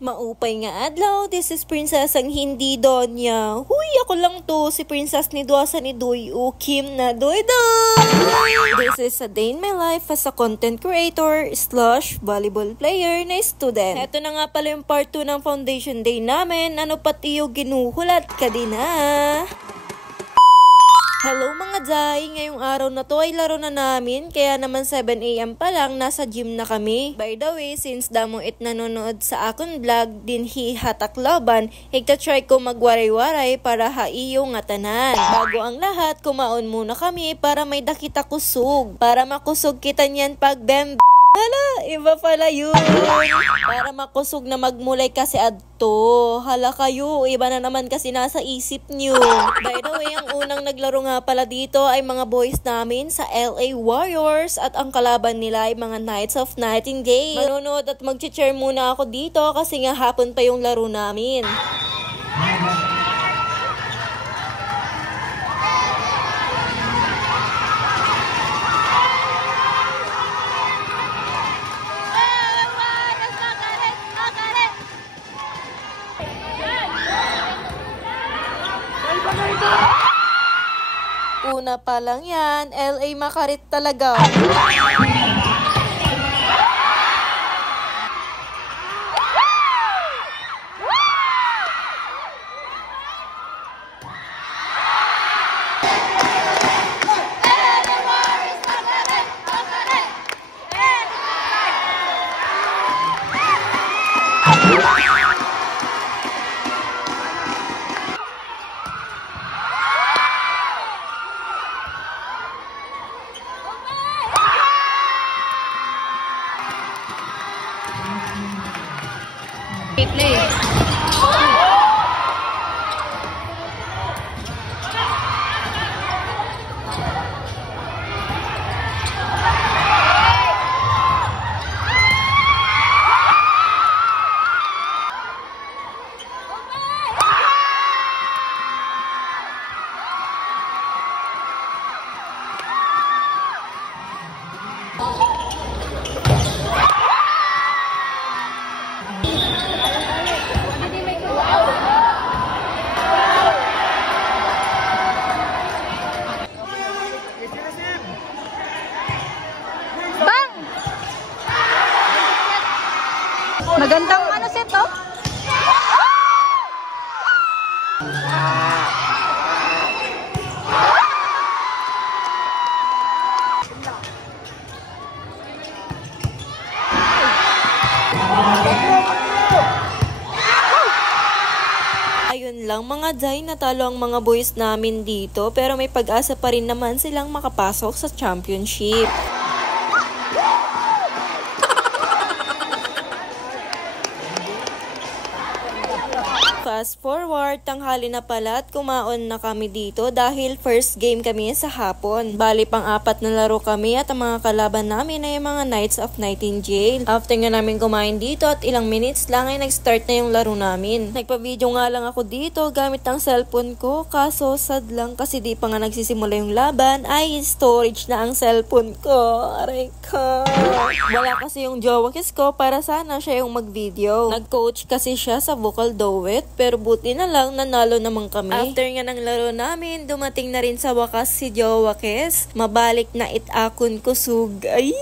Maupay nga adlaw, this is Princess ang hindi Donya. Huy, ako lang to, si Princess ni Duasa ni Doy o Kim na Doy Doy. This is a day in my life as a content creator / volleyball player na student. Ito na nga pala yung part 2 ng foundation day namin. Ano pati yung ginuhulat ka din ha? Hello mga Jai! Ngayong araw na to ay laro na namin, kaya naman 7 AM pa lang nasa gym na kami. By the way, since damo it nanonood sa akong vlog, din hatak laban, higta-try ko magwaray-waray para haiyo nga tanan. Bago ang lahat, kumaon muna kami para may dakita kusog. Para makusog kita niyan pag hala, iba pala yun. Para makusog na magmulay kasi adto. Hala kayo, iba na naman kasi nasa isip nyo. By the way, ang unang naglaro nga pala dito ay mga boys namin sa LA Warriors at ang kalaban nila ay mga Knights of Nightingale. Manonood at mag-cheer muna ako dito kasi nga hapon pa yung laro namin. Una pa lang yan, LA makarit talaga. Play. Magandang ano set to? Ayun lang mga Jai, natalo ang mga boys namin dito pero may pag-asa pa rin naman silang makapasok sa championship. Fast forward, tanghali na pala at kumaon na kami dito dahil first game kami sa hapon. Bali pang-4 na laro kami at ang mga kalaban namin ay mga Knights of Nightingale. After nga namin kumain dito at ilang minutes lang ay nag-start na yung laro namin. Nagpa-video nga lang ako dito gamit ang cellphone ko, kaso sad lang kasi di pa nga nagsisimula yung laban ay storage na ang cellphone ko. Aray ko. Wala kasi yung jowa kiss ko para sana siya yung mag-video. Nag-coach kasi siya sa vocal duet pero buti na lang nanalo naman kami. After nga ng laro namin, dumating na rin sa wakas si Jowa Kes. Mabalik na itakon kusog. Ay!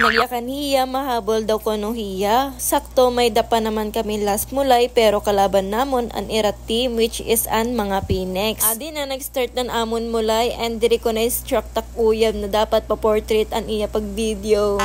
Nagyakan hiya, mahabol daw ko no hiya. Sakto may dapa naman kami last mulay pero kalaban namon an Irat team which is an mga Phoenix. Adi na nag-start ng amon mulay and diri ko na struck tak uyab na dapat pa-portrait an iya pag video.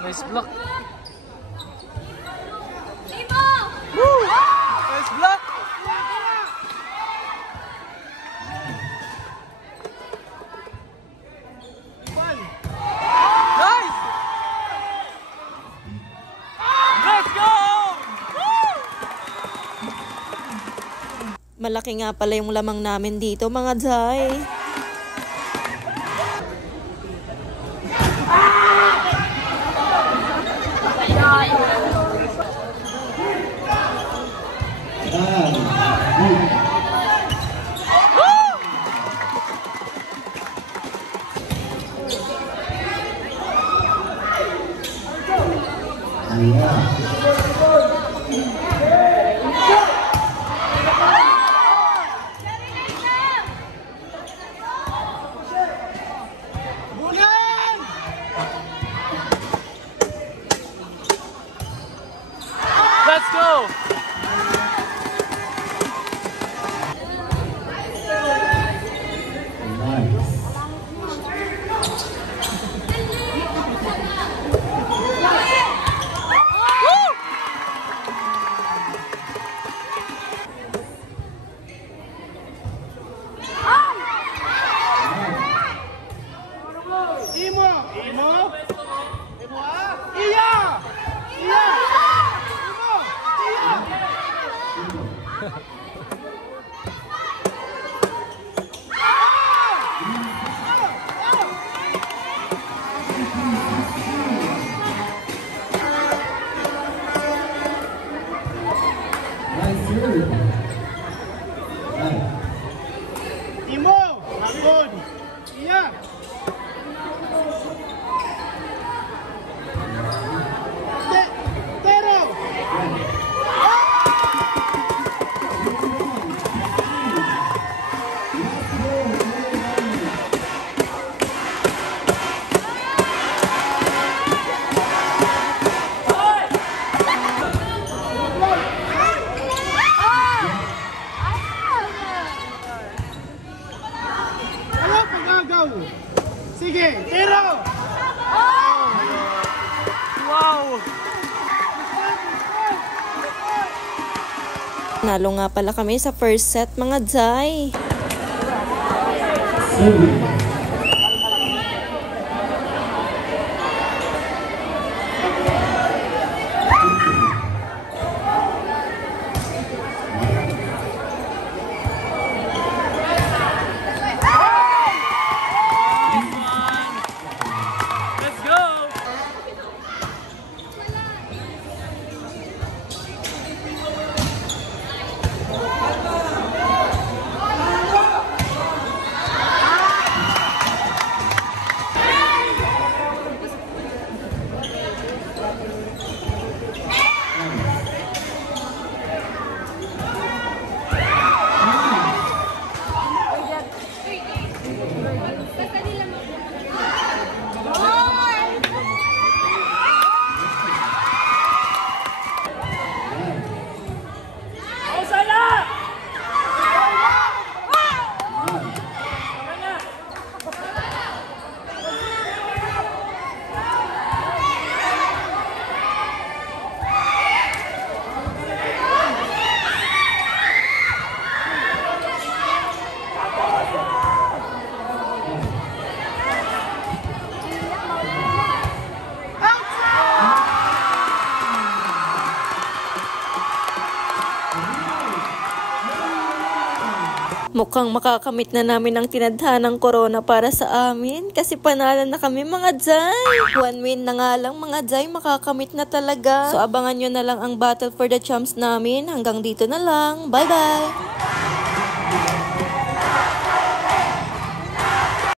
Nice block. Woo! Nice block. Nice! Let's go! Malaki nga pala yung lamang namin dito mga Jai. Let's go! Timo, bangun. Iya. Tero. Ano pagagaw? Sige, Tero. Wow! Nalo nga pala kami sa first set mga Jai. Let's go! Mukhang makakamit na namin ang tinadhanang corona para sa amin kasi panalo na kami mga Jay. 1 win na nga lang mga Jay, makakamit na talaga. So abangan nyo na lang ang battle for the champs namin. Hanggang dito na lang. Bye bye!